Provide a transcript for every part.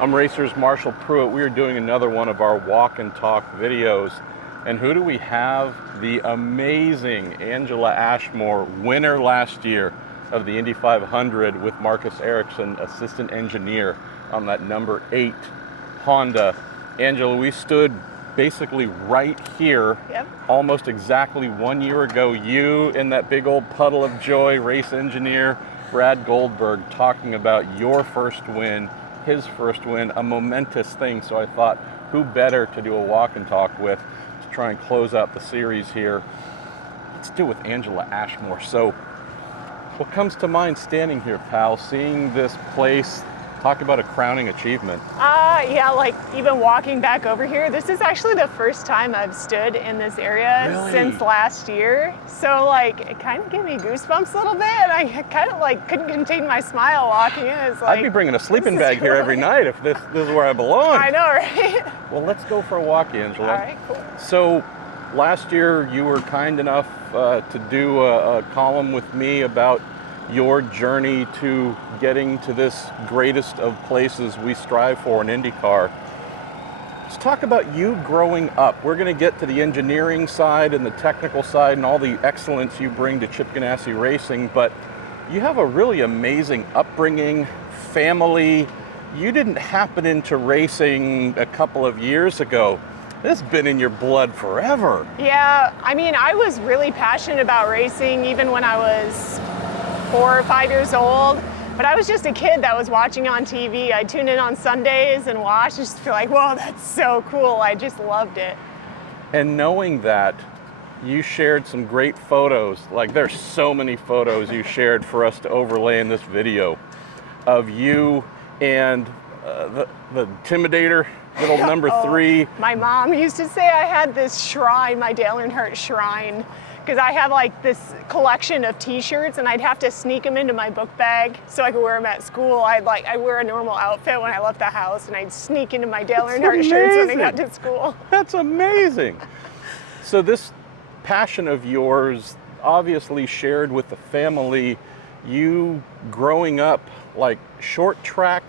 I'm Racers Marshall Pruett. We are doing another one of our walk and talk videos. And who do we have? The amazing Angela Ashmore, winner last year of the Indy 500 with Marcus Ericsson, assistant engineer on that number 8 Honda. Angela, we stood basically right here, almost exactly 1 year ago. You in that big old puddle of joy, race engineer Brad Goldberg, talking about your first win, his first win, a momentous thing. So I thought, who better to do a walk and talk with to try and close out the series here? Let's do it with Angela Ashmore. So what comes to mind standing here, pal, seeing this place? Talk about a crowning achievement. Yeah, like even walking back over here, this is actually the first time I've stood in this area since last year. So like, it kind of gave me goosebumps a little bit, and I kind of like couldn't contain my smile walking in. It's like, I'd be bringing a sleeping bag here every night if this is where I belong. I know, right? Well, let's go for a walk, Angela. All right, cool. So last year you were kind enough to do a column with me about your journey to getting to this greatest of places we strive for in IndyCar. Let's talk about you growing up. We're going to get to the engineering side and the technical side and all the excellence you bring to Chip Ganassi Racing, but you have a really amazing upbringing, family. You didn't happen into racing a couple of years ago. This has been in your blood forever. Yeah, I mean, I was really passionate about racing even when I was 4 or 5 years old, but I was just a kid that was watching on TV. I'd tune in on Sundays and watch and just feel like, whoa, that's so cool. I just loved it. And knowing that, you shared some great photos. Like, there's so many photos you shared for us to overlay in this video of you and the Intimidator, little number 3. My mom used to say I had this shrine, my Dale Earnhardt shrine, because I have like this collection of t-shirts and I'd have to sneak them into my book bag so I could wear them at school. I'd wear a normal outfit when I left the house and I'd sneak into my Dale Earnhardt shirts when I got to school. That's amazing. So this passion of yours obviously shared with the family. You growing up, like short track,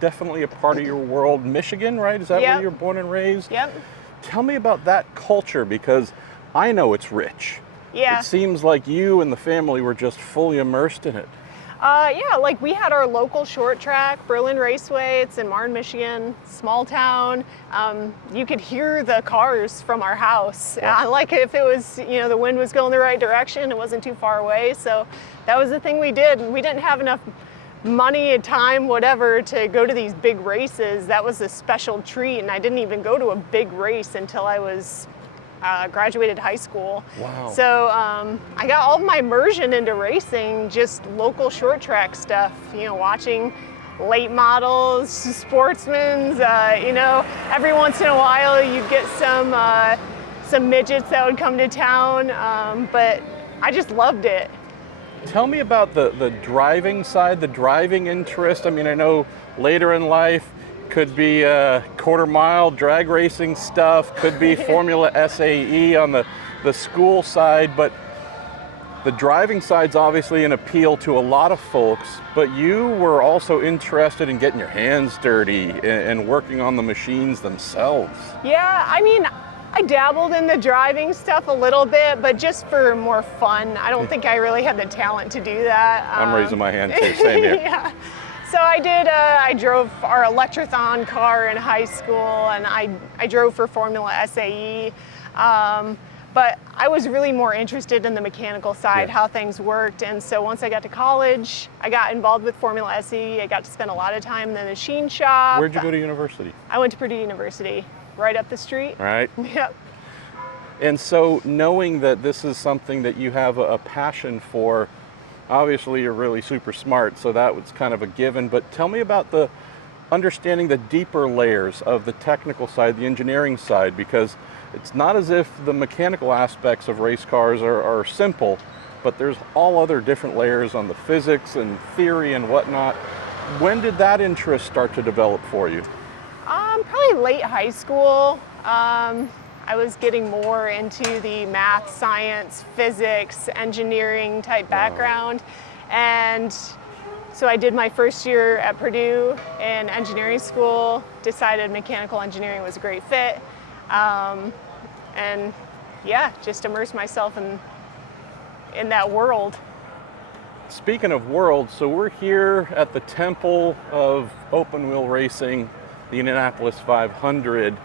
definitely a part of your world. Michigan, right? Is that where you're born and raised? Yep. Tell me about that culture, because I know it's rich. Yeah. It seems like you and the family were just fully immersed in it. Yeah, like we had our local short track, Berlin Raceway. It's in Marne, Michigan, small town. You could hear the cars from our house. Wow. Like if it was, the wind was going the right direction, it wasn't too far away. So that was the thing we did. We didn't have enough money, time, whatever, to go to these big races. That was a special treat, and I didn't even go to a big race until I was graduated high school. Wow. So I got all of my immersion into racing, just local short track stuff, watching late models, sportsmen's, every once in a while you'd get some midgets that would come to town, but I just loved it. Tell me about the driving side, the driving interest. I mean, I know later in life could be quarter mile drag racing stuff, could be Formula SAE on the school side, but the driving side's obviously an appeal to a lot of folks, but you were also interested in getting your hands dirty and working on the machines themselves. Yeah, I mean, I dabbled in the driving stuff a little bit, but just for more fun. I don't think I really had the talent to do that. I'm raising my hand too, same here. Yeah. So I drove our Electrothon car in high school, and I drove for Formula SAE. But I was really more interested in the mechanical side, how things worked. And so once I got to college, I got involved with Formula SAE. I got to spend a lot of time in the machine shop. Where'd you go to university? I went to Purdue University, right up the street. Right. Yep. And so knowing that this is something that you have a passion for, obviously you're really super smart, so that was kind of a given, but tell me about the understanding the deeper layers of the technical side, the engineering side, because it's not as if the mechanical aspects of race cars are simple, but there's all other different layers on the physics and theory and whatnot. When did that interest start to develop for you? Probably late high school. I was getting more into the math, science, physics, engineering type background. And So I did my first year at Purdue in engineering school, decided mechanical engineering was a great fit, and yeah, just immersed myself in that world. Speaking of world, so we're here at the temple of open wheel racing, the Indianapolis 500.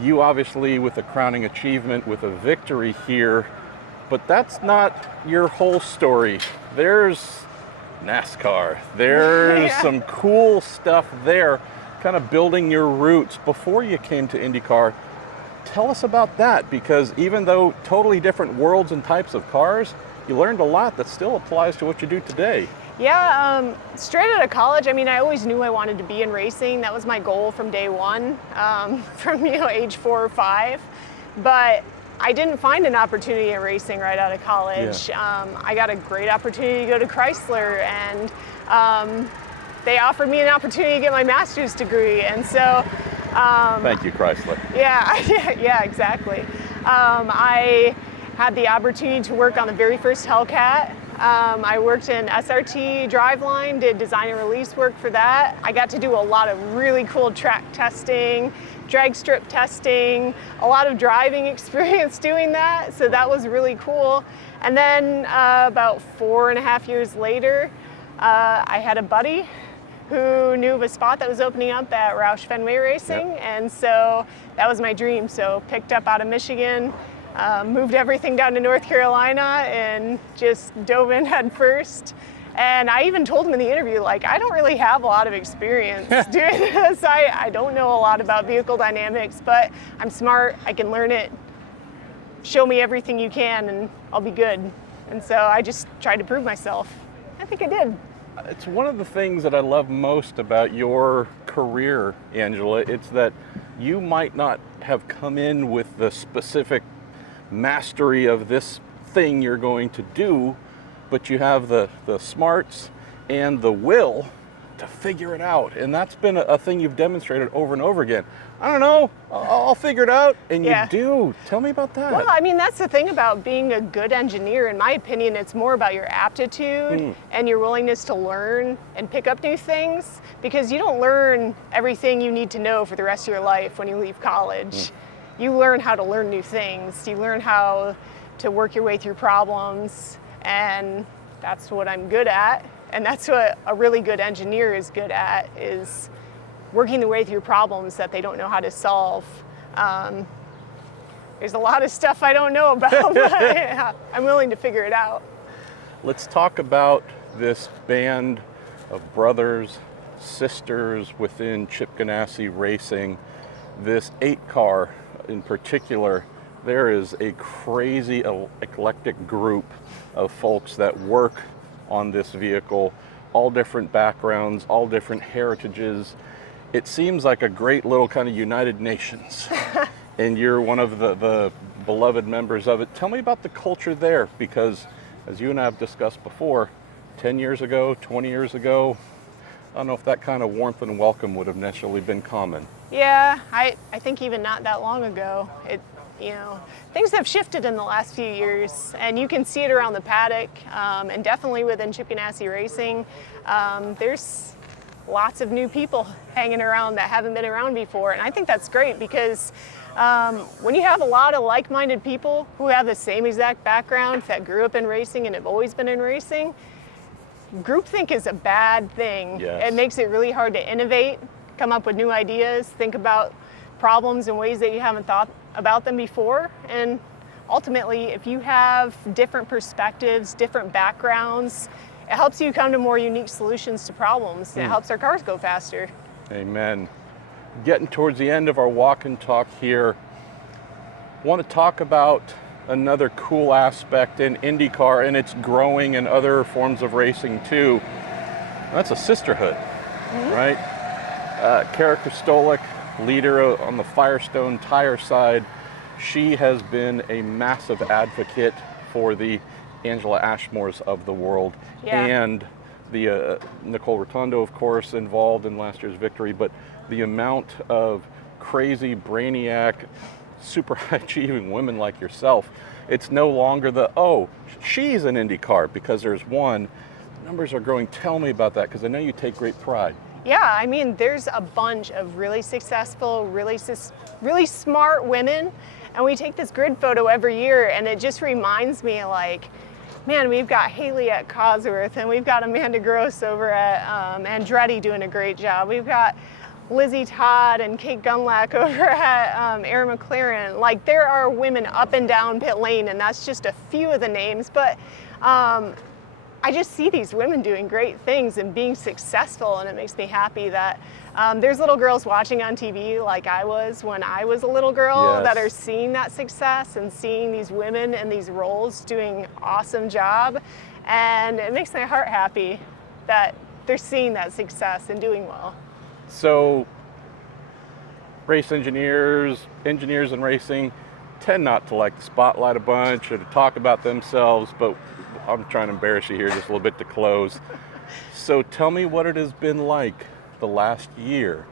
You obviously with a crowning achievement with a victory here, but that's not your whole story. There's NASCAR. There's Yeah. some cool stuff there, kind of building your roots before you came to IndyCar. Tell us about that, because even though totally different worlds and types of cars, you learned a lot that still applies to what you do today. Yeah, straight out of college, I mean, I always knew I wanted to be in racing. That was my goal from day one, from age 4 or 5. But I didn't find an opportunity in racing right out of college. Yeah. I got a great opportunity to go to Chrysler, and they offered me an opportunity to get my master's degree. And so, Thank you, Chrysler. yeah, exactly. I had the opportunity to work on the very first Hellcat. I worked in SRT driveline, did design and release work for that. I got to do a lot of really cool track testing, drag strip testing, a lot of driving experience doing that, so that was really cool. And then about 4.5 years later, I had a buddy who knew of a spot that was opening up at Roush Fenway Racing, Yep. and so that was my dream. So picked up out of Michigan, moved everything down to North Carolina and just dove in head first. And I even told him in the interview, like, I don't really have a lot of experience doing this. I don't know a lot about vehicle dynamics, but I'm smart, I can learn it. Show me everything you can and I'll be good. And so I just tried to prove myself. I think I did. It's one of the things that I love most about your career, Angela. It's that you might not have come in with the specific mastery of this thing you're going to do, but you have the smarts and the will to figure it out. And that's been a thing you've demonstrated over and over again. I don't know, I'll figure it out. And Yeah. you do. Tell me about that. Well, I mean, that's the thing about being a good engineer. In my opinion, it's more about your aptitude and your willingness to learn and pick up new things, because you don't learn everything you need to know for the rest of your life when you leave college. You learn how to learn new things. You learn how to work your way through problems, and that's what I'm good at. And that's what a really good engineer is good at, is working their way through problems that they don't know how to solve. There's a lot of stuff I don't know about, but yeah, I'm willing to figure it out. Let's talk about this band of brothers, sisters within Chip Ganassi Racing. This 8-car in particular, there is a crazy eclectic group of folks that work on this vehicle, all different backgrounds, all different heritages. It seems like a great little kind of United Nations. And you're one of the beloved members of it. Tell me about the culture there, because as you and I have discussed before, 10 years ago, 20 years ago, I don't know if that kind of warmth and welcome would have necessarily been common. Yeah, I think even not that long ago, things have shifted in the last few years, and you can see it around the paddock, and definitely within Chip Ganassi Racing. There's lots of new people hanging around that haven't been around before, and I think that's great, because when you have a lot of like-minded people who have the same exact background, that grew up in racing and have always been in racing, groupthink is a bad thing. Yes. It makes it really hard to innovate, come up with new ideas, think about problems in ways that you haven't thought about them before. And ultimately, if you have different perspectives, different backgrounds, it helps you come to more unique solutions to problems. It helps our cars go faster. Amen. Getting towards the end of our walk and talk here, want to talk about another cool aspect in IndyCar, and it's growing in other forms of racing too. That's a sisterhood, right? Kara Kostolik, leader on the Firestone tire side, she has been a massive advocate for the Angela Ashmores of the world, and the Nicole Rotondo, of course, involved in last year's victory, but the amount of crazy, brainiac, super high-achieving women like yourself, it's no longer the, oh, she's an IndyCar, because there's one, numbers are growing. Tell me about that, because I know you take great pride. Yeah, I mean, there's a bunch of really successful, really smart women, and we take this grid photo every year, and it just reminds me, like, man, we've got Haley at Cosworth, and we've got Amanda Gross over at Andretti doing a great job. We've got Lizzie Todd and Kate Gunlack over at Aaron McLaren. Like, there are women up and down pit lane, and that's just a few of the names, but I just see these women doing great things and being successful, and it makes me happy that there's little girls watching on TV like I was when I was a little girl. Yes. That are seeing that success and seeing these women in these roles doing awesome job, and it makes my heart happy that they're seeing that success and doing well. So race engineers in racing tend not to like the spotlight a bunch or to talk about themselves, but I'm trying to embarrass you here just a little bit to close. So tell me what it has been like the last year,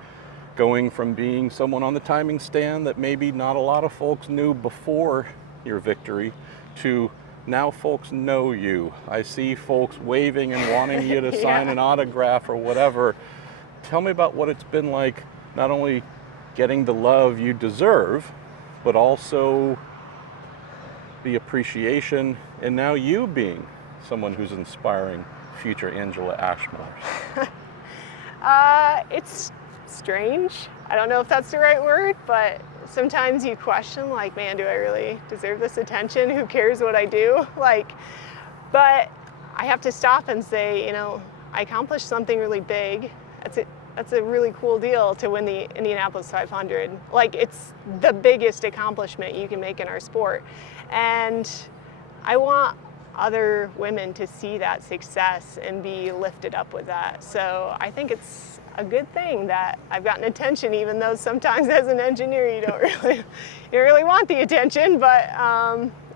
going from being someone on the timing stand that maybe not a lot of folks knew before your victory to now folks know you. I see folks waving and wanting you to sign an autograph or whatever. Tell me about what it's been like, not only getting the love you deserve, but also the appreciation, and now you being someone who's inspiring future Angela Ashmores. It's strange. I don't know if that's the right word, but sometimes you question, like, man, do I really deserve this attention? Who cares what I do? Like, but I have to stop and say, you know, I accomplished something really big. That's a really cool deal to win the Indianapolis 500. Like, it's the biggest accomplishment you can make in our sport. And I want other women to see that success and be lifted up with that. So I think it's a good thing that I've gotten attention, even though sometimes as an engineer you don't really want the attention, but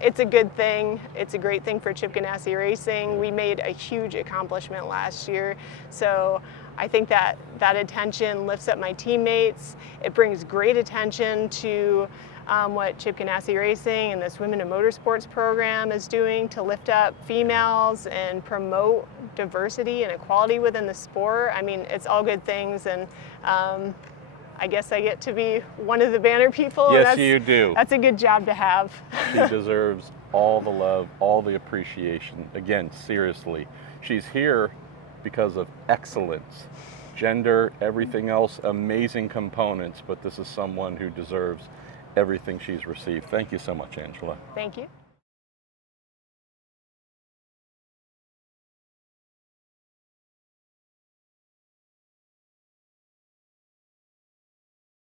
it's a good thing. It's a great thing for Chip Ganassi Racing. We made a huge accomplishment last year. So I think that attention lifts up my teammates. It brings great attention to what Chip Ganassi Racing and this Women in Motorsports program is doing to lift up females and promote diversity and equality within the sport. I mean, it's all good things, and I guess I get to be one of the banner people. Yes, you do. That's a good job to have. She deserves all the love, all the appreciation. Again, seriously, she's here because of excellence. Gender, everything else, amazing components, but this is someone who deserves everything she's received. Thank you so much, Angela. Thank you.